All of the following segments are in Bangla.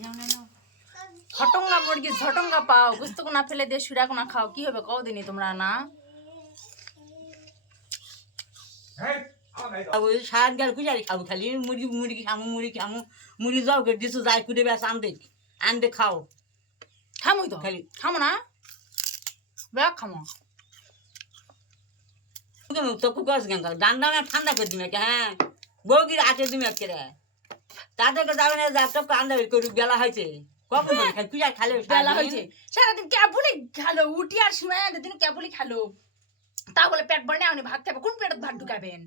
নাও নাও নাও হটঙ্গা মুরগি ঝটঙ্গা পাও। গুস্ত না ফেলে দিয়ে সুরা কোনা খাও। কি হবে কও দিনি তোমরা না? ওই সার গেল কুচারি খাব খালি। মুরগি মুরগি খামু মুরগি খামু। মুরগি যাও করে দিছো যাই কুড়ে বেশ আনতে আনতে। খাও। খামুই তো? খালি। খামো না? ব্যাগ খামো। তো কুকাস গেঙ্গা ডান্ডা না ঠান্ডা করে দিবে হ্যাঁ। বউগির আটে দিবে কে তাদেরকে যাবে না যা কান্দা করি বেলা হয়েছে। কখন খালি খালে বেলা হয়েছে। সারাদিন কেবলই খালো উঠি আর সীমায় দিন খালো। তা বলে পেট ভরে আপনি ভাত খাবে কোন পেটত ভাত ঢুকাবেন?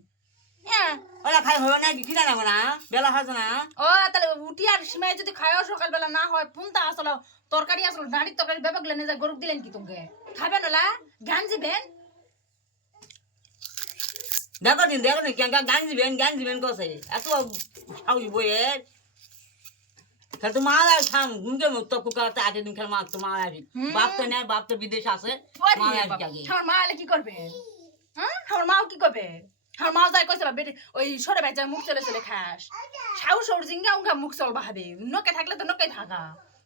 হ্যাঁ। ওরা খাই হবে না কি জানাব না বেলা না। ও তাহলে উঠি আর সীমায় যদি খায়ও সকালবেলা না হয় পুনতা আসলো তরকারি আসলো ডাঁড়ির তরকারি নিজে গরু দিলেন কি তোকে খাবেন ওলা? গান জিবেন দেখো দিন দেখো দিন গান দিবেন গান দিবেন কসে। এত খাওয়াই বইয়ে খালি তো মাল আর খাম গুনকে মুক্ত কুকারতে আটে দিন খালি মাল তো মাল হুম। বাপ তো নেয় বাপ তো বিদেশ আছে মাল আসি আগে। আমার মা কি করবে? হ্যাঁ? আমার মাও কি করবে? আমার মাও যাই কইছিল বেটি ওই সরে বাচ্চা মুখ চলে চলে খাস। সাউ সর জিঙ্গা উঙ্গা মুখ চল বাহাবে নকে থাকলে তো নকে থাকা।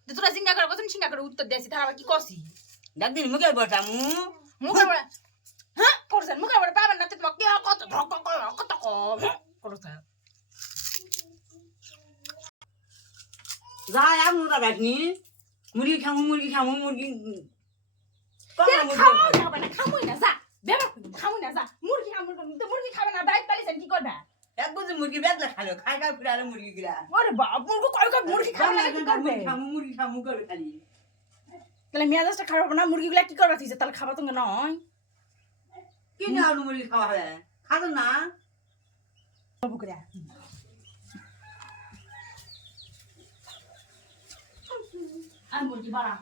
তোরা জিঙ্গা করে কত সিঙ্গা করে উত্তর দিয়েছি তারা কি কসি দেখ দিন মুখে বসা মু। মুখের বড় হ্যাঁ? করছেন মুখের বড় পাবেন না তো কত কত করছে যা আর মুরা রাখনি মুরগি খামু মুরগি খামু মুরগি। কখন মুরগি খাওয়া যাবে না খামুই না যা। বেবা খামুই না যা। মুরগি খামুই তো মুরগি খাবে না বাইক পালিছেন কি করবে? এক বুঝি মুরগি বেদলে খালো খাই খাই ফিরালে মুরগি গিলা। ওরে বাপ মুরগি কয় কয় মুরগি খাবে না কি করবে? খামু মুরগি খামু করে খালি। তাহলে মেয়াজাজটা খারাপ না মুরগিগুলা কি করবা থিছে তাহলে খাবা তুমি নয়। কি না মুরগি খাওয়া হবে? না। বাবু করে। আর মুরগি বাড়া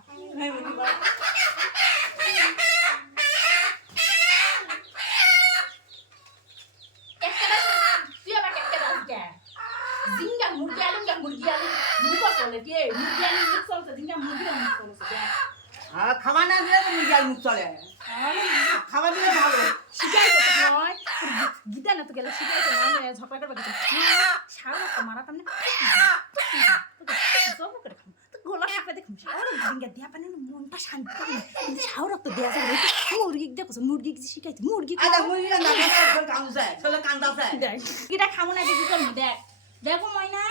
জিঙ্গা মুরগি আলু গা মুরগি আলু মুখ চলে কে মুরগি আলু মুখ চলছে জিঙ্গা মুরগি আলু মুখ চলছে আর খাওয়া না দিলে তো মুরগি আর মুখ চলে খাওয়া দিলে ভালো শিখাইছে তো নয়। গীতা না তো গেলে শিখাইছে না আমি ঝপড়া করবে কিছু মারা পাম না জব করে খাম তো গোলা শাকে দেখুন জিঙ্গা দিয়া পানি মনটা শান্তি না কিন্তু ছাও রক্ত দেয়া যাবে মুরগি দেখো মুরগি শিখাইছে? মুরগি আদা মুরগি না কান্দা চলে কান্দা যায় এটা খামো না কিছু দেখ দেখো ময়না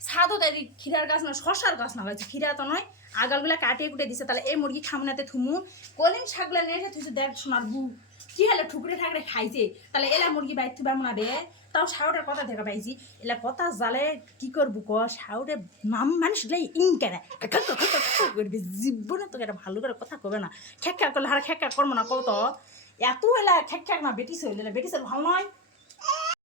সাদো দেরি খিরার গাছ না শশার গাছ না ভাই খিরা তো নয়। আগালগুলা কাটিয়ে কুটে দিছে, তাহলে এই মুরগি খামনাতে থুমু। কলিন শাকলা নিয়ে এসে থুইছে, দেখ সোনার বু, কি হলে ঠুকরে ঠাকরে খাইছে? তাহলে এলা মুরগি বাইর থুবার মনাবে তাও শাওটার কথা দেখা পাইছি। এলা কথা জালে কি করব ক শাওটে নাম মানুষ ইনকারে করবে জীবনে তোকে এটা ভালো করে কথা কবে না। খেক করলে হার খেক করব না কত এত এলা খেক না বেটিস হইলে বেটিসের ভালো নয়।